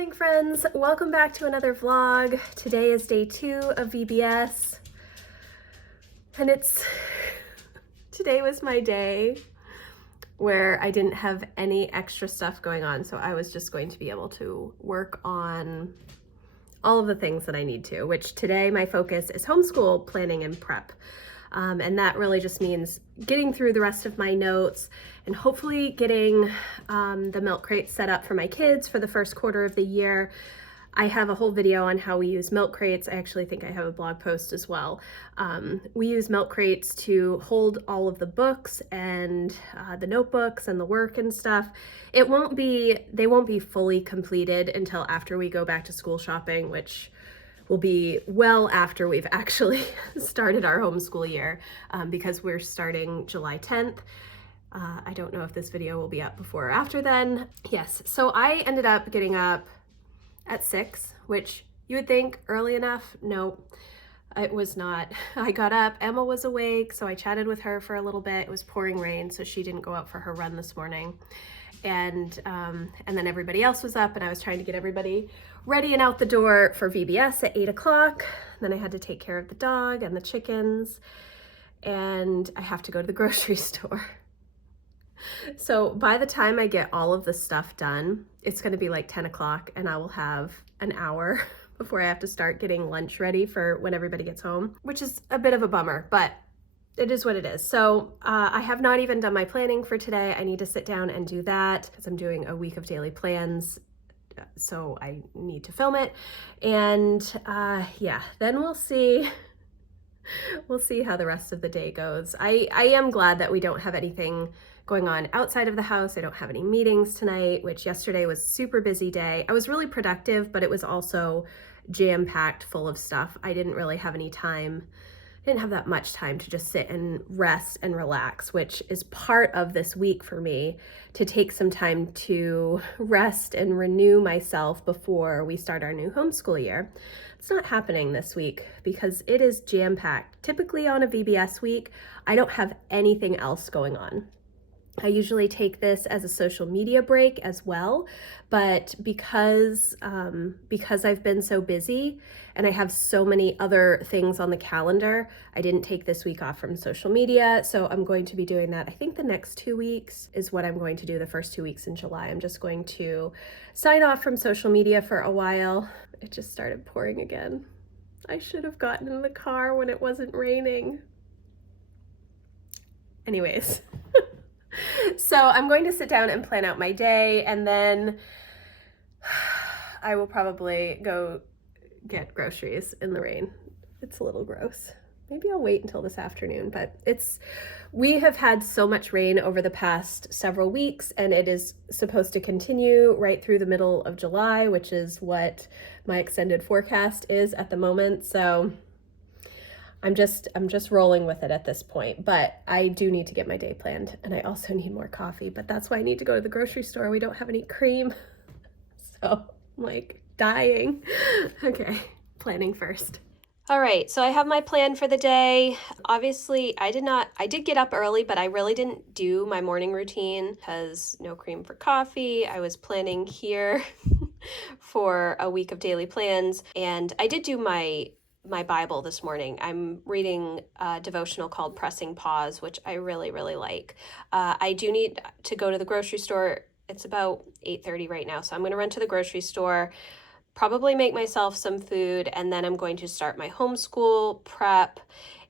morning, friends. Welcome back to another vlog. Today is day 2 of VBS, and today was my day where I didn't have any extra stuff going on, so I was just going to be able to work on all of the things that I need to, which today my focus is homeschool planning and prep. And that really just means getting through the rest of my notes and hopefully getting the milk crates set up for my kids for the first quarter of the year. I have a whole video on how we use milk crates. I actually think I have a blog post as well. We use milk crates to hold all of the books and the notebooks and the work and stuff. They won't be fully completed until after we go back to school shopping, which will be well after we've actually started our homeschool year, because we're starting July 10th. I don't know if this video will be up before or after then. Yes, so I ended up getting up at 6, which you would think early enough. No, it was not. I got up, Emma was awake, so I chatted with her for a little bit. It was pouring rain, so she didn't go out for her run this morning. And then everybody else was up, and I was trying to get everybody ready and out the door for VBS at 8 o'clock. Then I had to take care of the dog and the chickens, and I have to go to the grocery store. So by the time I get all of the stuff done, it's going to be like 10 o'clock, and I will have an hour before I have to start getting lunch ready for when everybody gets home, which is a bit of a bummer, but it is what it is. So I have not even done my planning for today. I need to sit down and do that because I'm doing a week of daily plans. So I need to film it. And yeah, then we'll see. We'll see how the rest of the day goes. I am glad that we don't have anything going on outside of the house. I don't have any meetings tonight, which yesterday was a super busy day. I was really productive, but it was also jam-packed full of stuff. I didn't really have any time. I didn't have that much time to just sit and rest and relax, which is part of this week for me, to take some time to rest and renew myself before we start our new homeschool year. It's not happening this week because it is jam-packed. Typically on a VBS week, I don't have anything else going on. I usually take this as a social media break as well, but because I've been so busy and I have so many other things on the calendar, I didn't take this week off from social media, so I'm going to be doing that. I think the next 2 weeks is what I'm going to do, the first 2 weeks in July. I'm just going to sign off from social media for a while. It just started pouring again. I should have gotten in the car when it wasn't raining. Anyways. So I'm going to sit down and plan out my day, and then I will probably go get groceries in the rain. It's a little gross. Maybe I'll wait until this afternoon, but we have had so much rain over the past several weeks, and it is supposed to continue right through the middle of July, which is what my extended forecast is at the moment. So I'm just rolling with it at this point, but I do need to get my day planned, and I also need more coffee, but that's why I need to go to the grocery store. We don't have any cream, so I'm like dying. Okay, planning first. All right, so I have my plan for the day. Obviously, I did get up early, but I really didn't do my morning routine because no cream for coffee. I was planning here for a week of daily plans, and I did do my Bible this morning. I'm reading a devotional called Pressing Pause, which I really, really like. I do need to go to the grocery store. It's about 8:30 right now, so I'm going to run to the grocery store, probably make myself some food, and then I'm going to start my homeschool prep,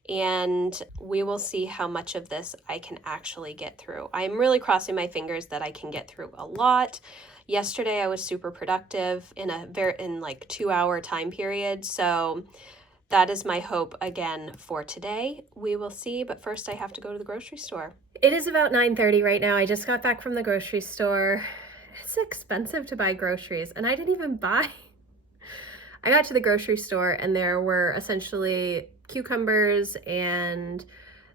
and we will see how much of this I can actually get through. I'm really crossing my fingers that I can get through a lot. Yesterday I was super productive in like 2-hour time period, so that is my hope again for today. We will see, but first I have to go to the grocery store. It is about 9:30 right now. I just got back from the grocery store. It's expensive to buy groceries, and I didn't even buy. I got to the grocery store and there were essentially cucumbers and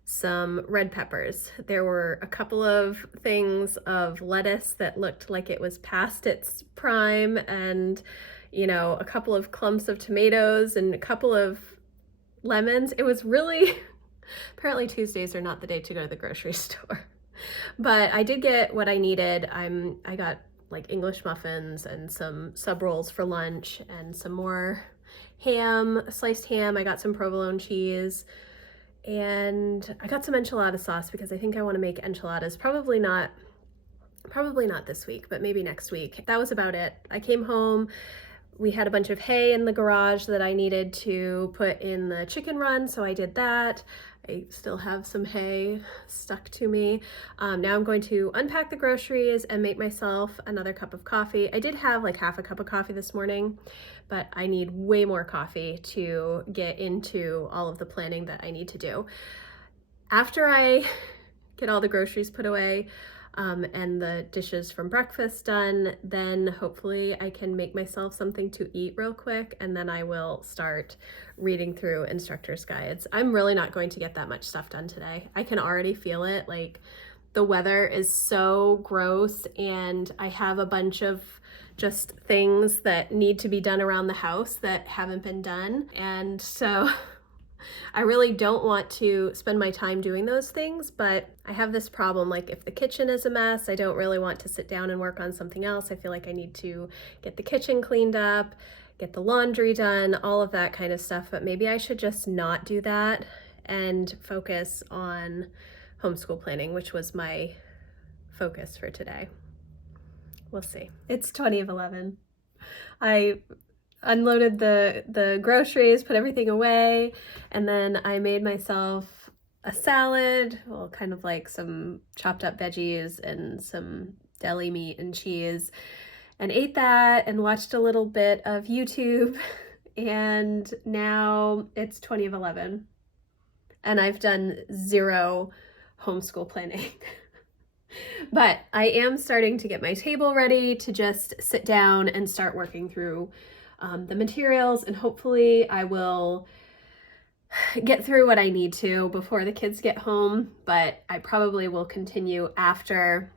some red peppers. There were a couple of things of lettuce that looked like it was past its prime, and a couple of clumps of tomatoes and a couple of lemons. It was really, apparently Tuesdays are not the day to go to the grocery store. But I did get what I needed. I got like English muffins and some sub rolls for lunch and some more ham, sliced ham. I got some provolone cheese and I got some enchilada sauce because I think I want to make enchiladas. Probably not this week, but maybe next week. That was about it. I came home. We had a bunch of hay in the garage that I needed to put in the chicken run, so I did that. I still have some hay stuck to me. Now I'm going to unpack the groceries and make myself another cup of coffee. I did have like half a cup of coffee this morning, but I need way more coffee to get into all of the planning that I need to do. After I get all the groceries put away, and the dishes from breakfast done, then hopefully I can make myself something to eat real quick, and then I will start reading through Instructor's Guides. I'm really not going to get that much stuff done today. I can already feel it. Like, the weather is so gross, and I have a bunch of just things that need to be done around the house that haven't been done, and so I really don't want to spend my time doing those things, but I have this problem, like if the kitchen is a mess, I don't really want to sit down and work on something else. I feel like I need to get the kitchen cleaned up, get the laundry done, all of that kind of stuff, but maybe I should just not do that and focus on homeschool planning, which was my focus for today. We'll see. It's 20 of 11. I unloaded the groceries, put everything away, and then I made myself a salad, well, kind of like some chopped up veggies and some deli meat and cheese, and ate that and watched a little bit of YouTube, and now it's 20 of 11, and I've done zero homeschool planning. But I am starting to get my table ready to just sit down and start working through the materials, and hopefully I will get through what I need to before the kids get home, but I probably will continue after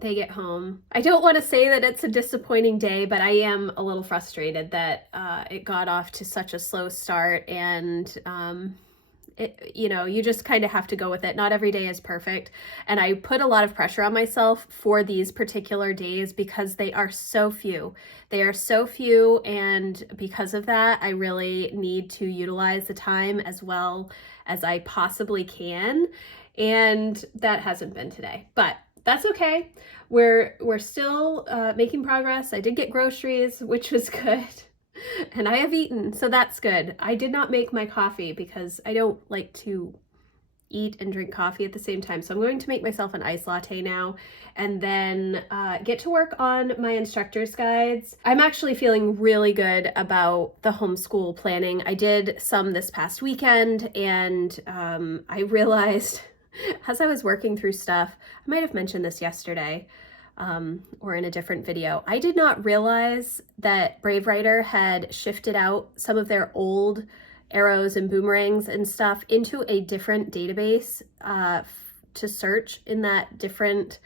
they get home. I don't want to say that it's a disappointing day, but I am a little frustrated that it got off to such a slow start, and you just kind of have to go with it. Not every day is perfect. And I put a lot of pressure on myself for these particular days because they are so few. They are so few. And because of that, I really need to utilize the time as well as I possibly can. And that hasn't been today, but that's okay. We're still making progress. I did get groceries, which was good. And I have eaten, so that's good. I did not make my coffee because I don't like to eat and drink coffee at the same time. So I'm going to make myself an iced latte now and then get to work on my instructor's guides. I'm actually feeling really good about the homeschool planning. I did some this past weekend, and I realized as I was working through stuff, I might have mentioned this yesterday, or in a different video, I did not realize that Brave Writer had shifted out some of their old arrows and boomerangs and stuff into a different database to search in that different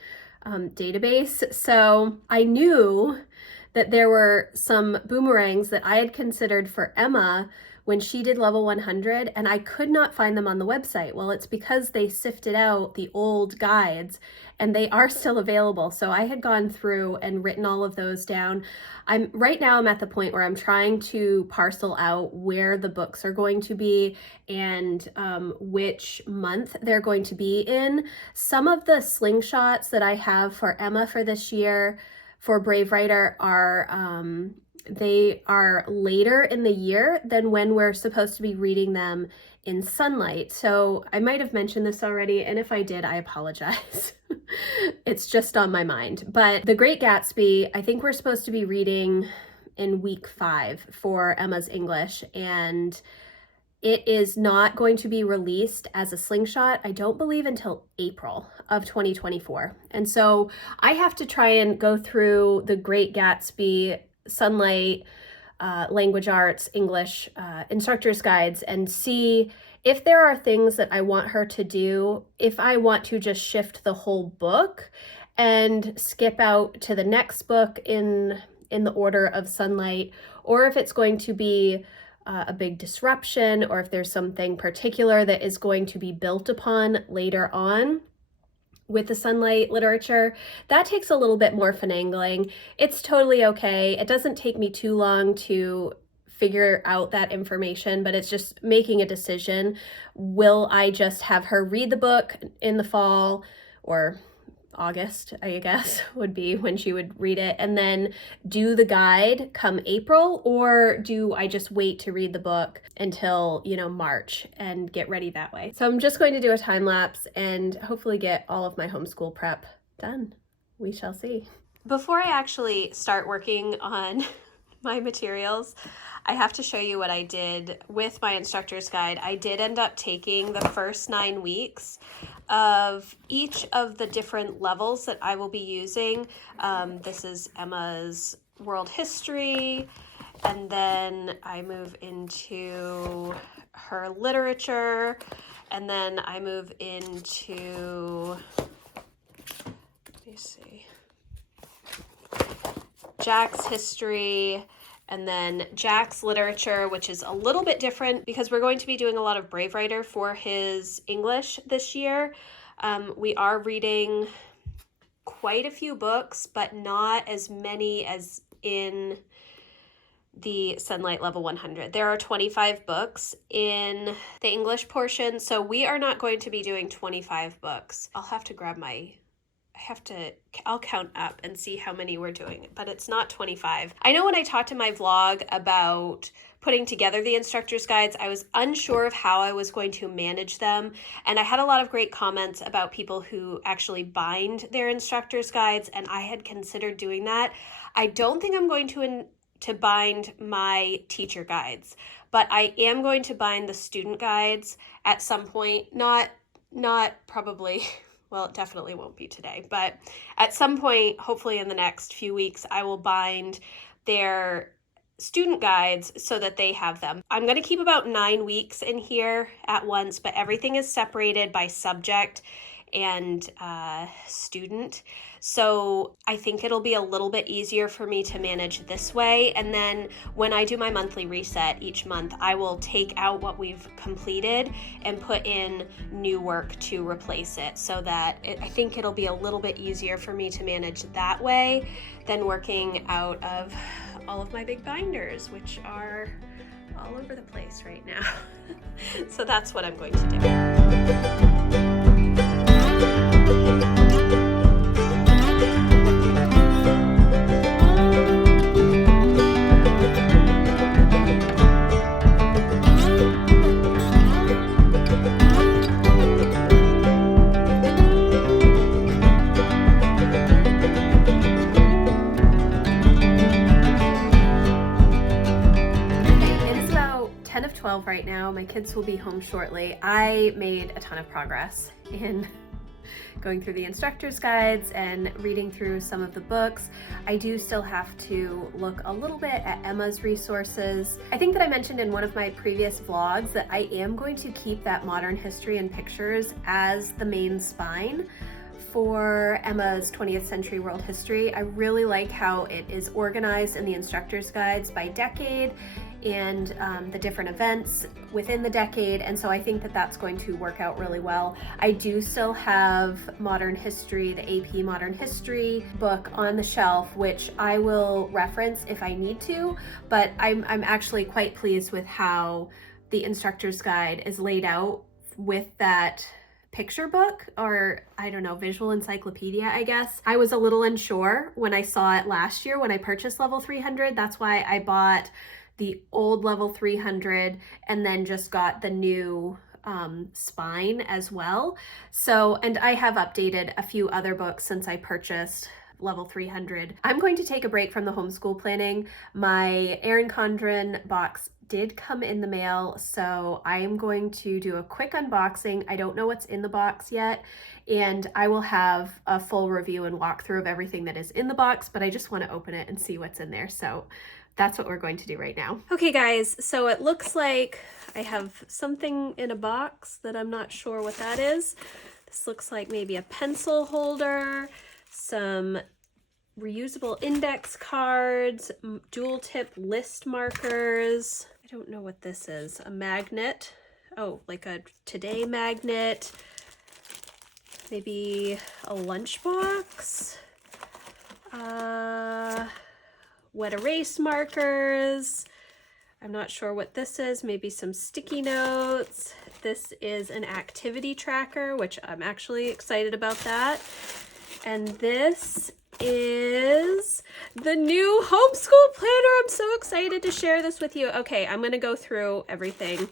database. So I knew that there were some boomerangs that I had considered for Emma when she did level 100, and I could not find them on the website. Well, it's because they sifted out the old guides, and they are still available. So I had gone through and written all of those down. Right now I'm at the point where I'm trying to parcel out where the books are going to be and which month they're going to be in. Some of the slingshots that I have for Emma for this year for Brave Writer are they are later in the year than when we're supposed to be reading them in sunlight. So I might have mentioned this already, and if I did, I apologize. It's just on my mind. But The Great Gatsby, I think we're supposed to be reading in week 5 for Emma's English, and it is not going to be released as a slingshot, I don't believe, until April of 2024. And so I have to try and go through The Great Gatsby, Sunlight, language arts, English, instructor's guides, and see if there are things that I want her to do, if I want to just shift the whole book and skip out to the next book in the order of Sunlight, or if it's going to be a big disruption, or if there's something particular that is going to be built upon later on with the Sunlight literature, that takes a little bit more finagling. It's totally okay. It doesn't take me too long to figure out that information, but it's just making a decision. Will I just have her read the book in the fall, or August, I guess, would be when she would read it, and then do the guide come April, or do I just wait to read the book until, March and get ready that way? So I'm just going to do a time lapse and hopefully get all of my homeschool prep done. We shall see. Before I actually start working on my materials, I have to show you what I did with my instructor's guide. I did end up taking the first 9 weeks of each of the different levels that I will be using. This is Emma's world history, and then I move into her literature, and then I move into, let me see, Jack's history, and then Jack's literature, which is a little bit different because we're going to be doing a lot of Brave Writer for his English this year. We are reading quite a few books, but not as many as in the Sunlight Level 100. There are 25 books in the English portion, so we are not going to be doing 25 books. I'll have to grab I'll count up and see how many we're doing, but it's not 25. I know when I talked in my vlog about putting together the instructor's guides, I was unsure of how I was going to manage them, and I had a lot of great comments about people who actually bind their instructor's guides, and I had considered doing that. I don't think I'm going to bind my teacher guides, but I am going to bind the student guides at some point, not probably. Well, it definitely won't be today, but at some point, hopefully in the next few weeks, I will bind their student guides so that they have them. I'm going to keep about 9 weeks in here at once, but everything is separated by subject and student. So I think it'll be a little bit easier for me to manage this way. And then when I do my monthly reset each month, I will take out what we've completed and put in new work to replace it, so that I think it'll be a little bit easier for me to manage that way than working out of all of my big binders, which are all over the place right now. So that's what I'm going to do. Right now, my kids will be home shortly. I made a ton of progress in going through the instructor's guides and reading through some of the books. I do still have to look a little bit at Emma's resources. I think that I mentioned in one of my previous vlogs that I am going to keep that modern history and pictures as the main spine for Emma's 20th century world history. I really like how it is organized in the instructor's guides by decade and the different events within the decade, and so I think that that's going to work out really well. I do still have modern history, the AP modern history book on the shelf, which I will reference if I need to, but I'm actually quite pleased with how the instructor's guide is laid out with that picture book, or I don't know, visual encyclopedia, I guess. I was a little unsure when I saw it last year when I purchased level 300. That's why I bought the old level 300 and then just got the new spine as well. So, and I have updated a few other books since I purchased level 300. I'm going to take a break from the homeschool planning. My Erin Condren box did come in the mail, so I am going to do a quick unboxing. I don't know what's in the box yet, and I will have a full review and walkthrough of everything that is in the box, but I just want to open it and see what's in there. So that's what we're going to do right now. Okay guys, so it looks like I have something in a box that I'm not sure what that is. This looks like maybe a pencil holder, some reusable index cards, dual tip list markers. I don't know what this is. A magnet. Oh, like a today magnet. maybe a lunchbox, wet erase markers. I'm not sure what this is, maybe some sticky notes. This is an activity tracker, which I'm actually excited about that. And this is the new homeschool planner. I'm so excited to share this with you. Okay, I'm gonna go through everything.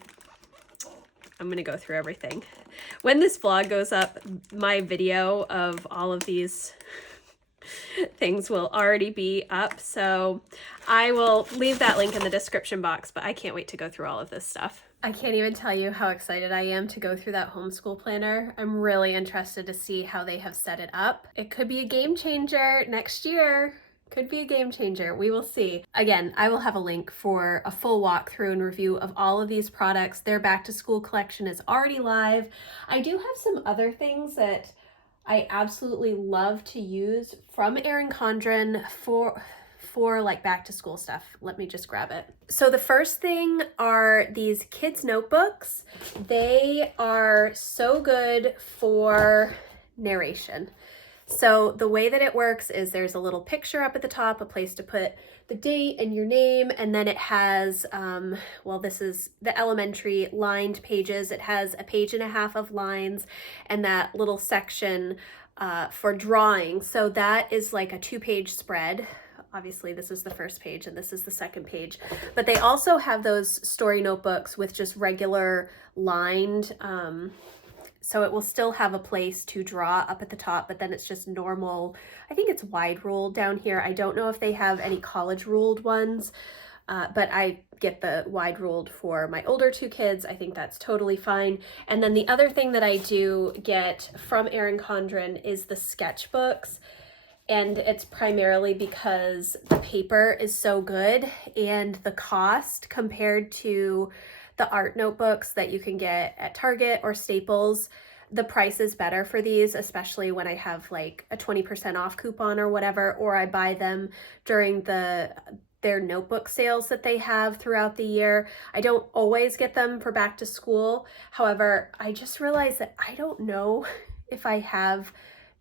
When this vlog goes up, my video of all of these things will already be up, so I will leave that link in the description box, but I can't wait to go through all of this stuff. I can't even tell you how excited I am to go through that homeschool planner. I'm really interested to see how they have set it up. It could be a game changer next year. Could be a game changer. We will see. Again, I will have a link for a full walkthrough and review of all of these products. Their back to school collection is already live. I do have some other things that I absolutely love to use from Erin Condren for like back to school stuff. Let me just grab it. So the first thing are these kids notebooks. They are so good for narration. So the way that it works is there's a little picture up at the top, a place to put the date and your name, and then it has, well, this is the elementary lined pages. It has a page and a half of lines and that little section for drawing. So that is like a 2-page spread. Obviously, this is the first page and this is the second page. But they also have those story notebooks with just regular lined, so it will still have a place to draw up at the top, but then it's just normal. I think it's wide ruled down here. I don't know if they have any college ruled ones, but I get the wide ruled for my older 2 kids. I think that's totally fine. And then the other thing that I do get from Erin Condren is the sketchbooks. And it's primarily because the paper is so good and the cost compared to the art notebooks that you can get at Target or Staples, the price is better for these, especially when I have like a 20% off coupon or whatever, or I buy them during their notebook sales that they have throughout the year. I don't always get them for back to school. However, I just realized that I don't know if I have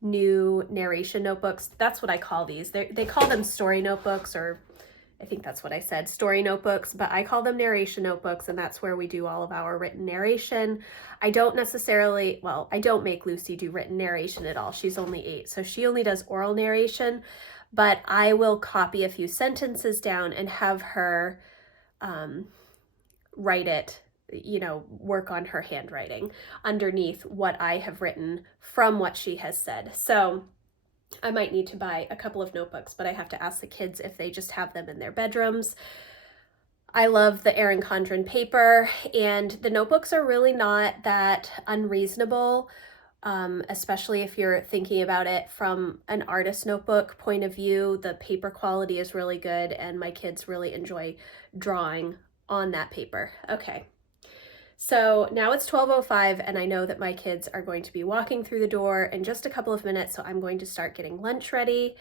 new narration notebooks. That's what I call these. They call them story notebooks, or I think that's what I said, story notebooks, but I call them narration notebooks, and that's where we do all of our written narration. I don't necessarily, well, I don't make Lucy do written narration at all. She's only 8, so she only does oral narration, but I will copy a few sentences down and have her write it, you know, work on her handwriting underneath what I have written from what she has said. So I might need to buy a couple of notebooks, but I have to ask the kids if they just have them in their bedrooms. I love the Erin Condren paper, and the notebooks are really not that unreasonable, especially if you're thinking about it from an artist notebook point of view. The paper quality is really good, and my kids really enjoy drawing on that paper. Okay. So now it's 12:05 and I know that my kids are going to be walking through the door in just a couple of minutes, so I'm going to start getting lunch ready.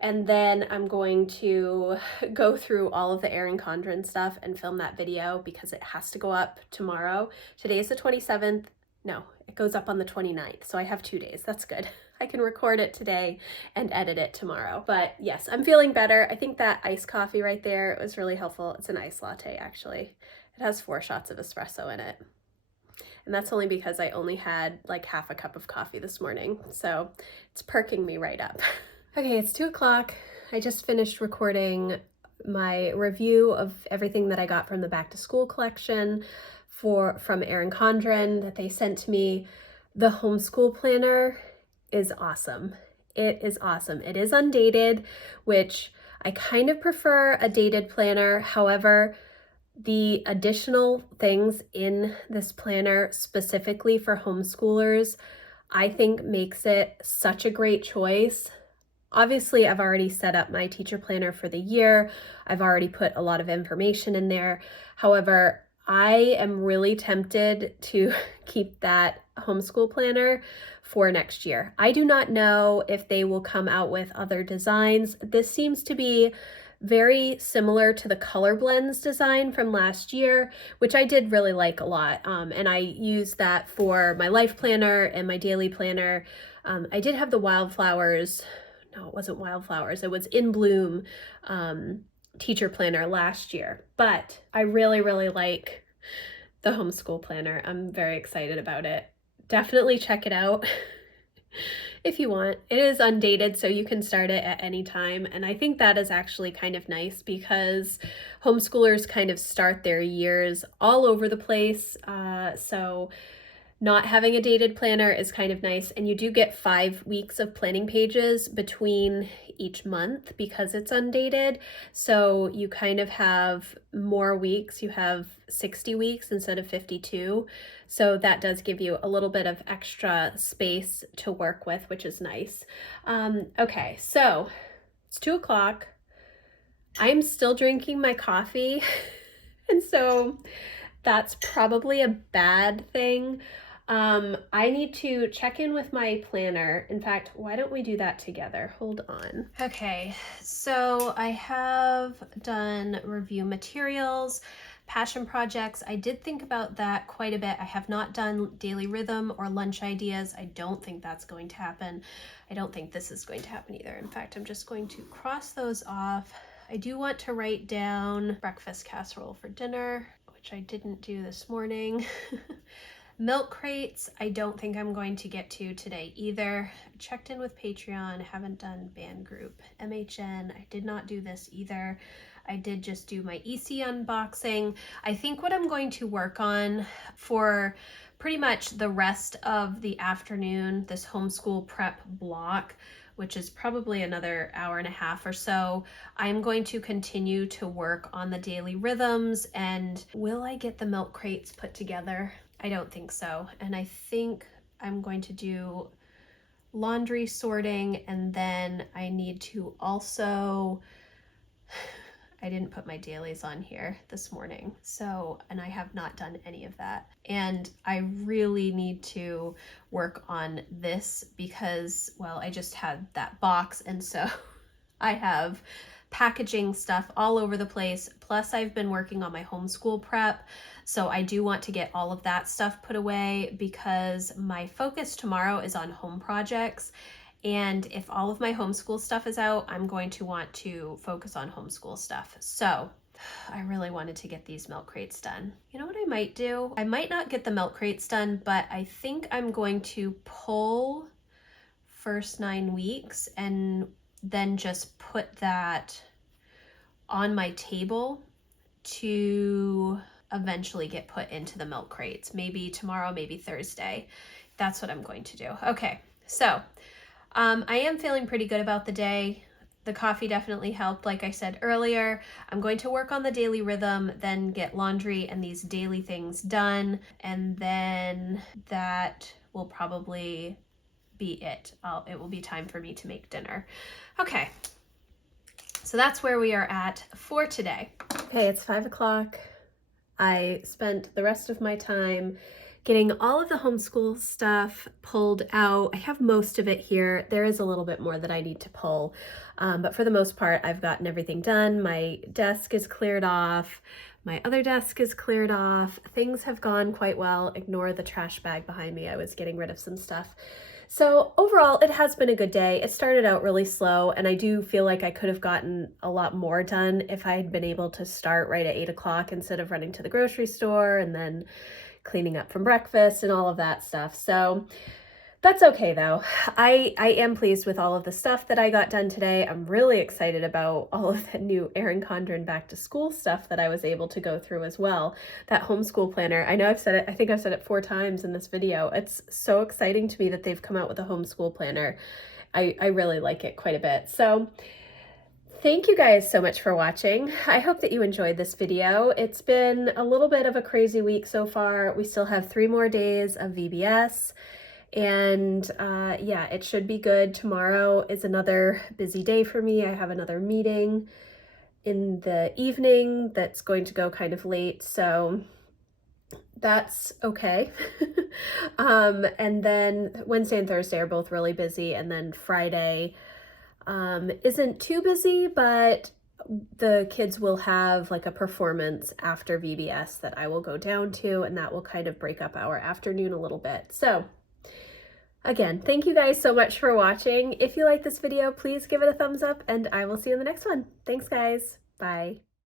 And then I'm going to go through all of the Erin Condren stuff and film that video because it has to go up tomorrow. Today is the 27th. No, it goes up on the 29th, so I have 2 days. That's good. I can record it today and edit it tomorrow. But yes, I'm feeling better. I think that iced coffee right there was really helpful. It's an iced latte, actually. It has 4 shots of espresso in it. And that's only because I only had like half a cup of coffee this morning. So it's perking me right up. Okay, it's 2 o'clock. I just finished recording my review of everything that I got from the back to school collection from Erin Condren that they sent to me. The homeschool planner is awesome. It is awesome. It is undated, which I kind of prefer a dated planner. However, the additional things in this planner specifically for homeschoolers, I think makes it such a great choice. Obviously, I've already set up my teacher planner for the year. I've already put a lot of information in there. However, I am really tempted to keep that homeschool planner for next year. I do not know if they will come out with other designs. This seems to be very similar to the color blends design from last year, which I did really like a lot. And I used that for my life planner and my daily planner. I did have the wildflowers. No, it wasn't wildflowers. It was In Bloom teacher planner last year, but I really, really like the homeschool planner. I'm very excited about it. Definitely check it out if you want. It is undated, so you can start it at any time. And I think that is actually kind of nice because homeschoolers kind of start their years all over the place. So not having a dated planner is kind of nice, and you do get 5 weeks of planning pages between each month because it's undated. So you kind of have more weeks. You have 60 weeks instead of 52. So that does give you a little bit of extra space to work with, which is nice. Okay, so it's 2 o'clock. I'm still drinking my coffee, and so that's probably a bad thing. I need to check in with my planner. In fact, why don't we do that together? Hold on. Okay, so I have done review materials, passion projects. I did think about that quite a bit. I have not done daily rhythm or lunch ideas. I don't think that's going to happen. I don't think this is going to happen either. In fact, I'm just going to cross those off. I do want to write down breakfast casserole for dinner, which I didn't do this morning. Milk crates, I don't think I'm going to get to today either. I checked in with Patreon, haven't done band group. MHN, I did not do this either. I did just do my EC unboxing. I think what I'm going to work on for pretty much the rest of the afternoon, this homeschool prep block, which is probably another hour and a half or so, I'm going to continue to work on the daily rhythms. And will I get the milk crates put together? I don't think so. And I think I'm going to do laundry sorting, and then I need to also, I didn't put my dailies on here this morning, so, and I have not done any of that. And I really need to work on this because, well, I just had that box, and so I have packaging stuff all over the place. Plus I've been working on my homeschool prep. So I do want to get all of that stuff put away because my focus tomorrow is on home projects. And if all of my homeschool stuff is out, I'm going to want to focus on homeschool stuff. So I really wanted to get these milk crates done. You know what I might do? I might not get the milk crates done, but I think I'm going to pull first 9 weeks and then just put that on my table to eventually get put into the milk crates. Maybe tomorrow, maybe Thursday. That's what I'm going to do. Okay, so I am feeling pretty good about the day. The coffee definitely helped, like I said earlier. I'm going to work on the daily rhythm, then get laundry and these daily things done, and then that will probably be it. It will be time for me to make dinner. Okay, so that's where we are at for today. Okay, it's 5 o'clock. I spent the rest of my time getting all of the homeschool stuff pulled out. I have most of it here. There is a little bit more that I need to pull, but for the most part, I've gotten everything done. My desk is cleared off. My other desk is cleared off. Things have gone quite well. Ignore the trash bag behind me. I was getting rid of some stuff. So overall, it has been a good day. It started out really slow, and I do feel like I could have gotten a lot more done if I had been able to start right at 8 o'clock instead of running to the grocery store and then cleaning up from breakfast and all of that stuff. So that's okay though. I am pleased with all of the stuff that I got done today. I'm really excited about all of the new Erin Condren back to school stuff that I was able to go through as well. That homeschool planner, I know I've said it, I think I've said it 4 times in this video. It's so exciting to me that they've come out with a homeschool planner. I really like it quite a bit. So thank you guys so much for watching. I hope that you enjoyed this video. It's been a little bit of a crazy week so far. We still have 3 more days of VBS. And yeah, it should be good. Tomorrow is another busy day for me. I have another meeting in the evening that's going to go kind of late, so that's okay. And then Wednesday and Thursday are both really busy, and then Friday isn't too busy, but the kids will have like a performance after VBS that I will go down to, and that will kind of break up our afternoon a little bit. So again, thank you guys so much for watching. If you like this video, please give it a thumbs up, and I will see you in the next one. Thanks, guys. Bye.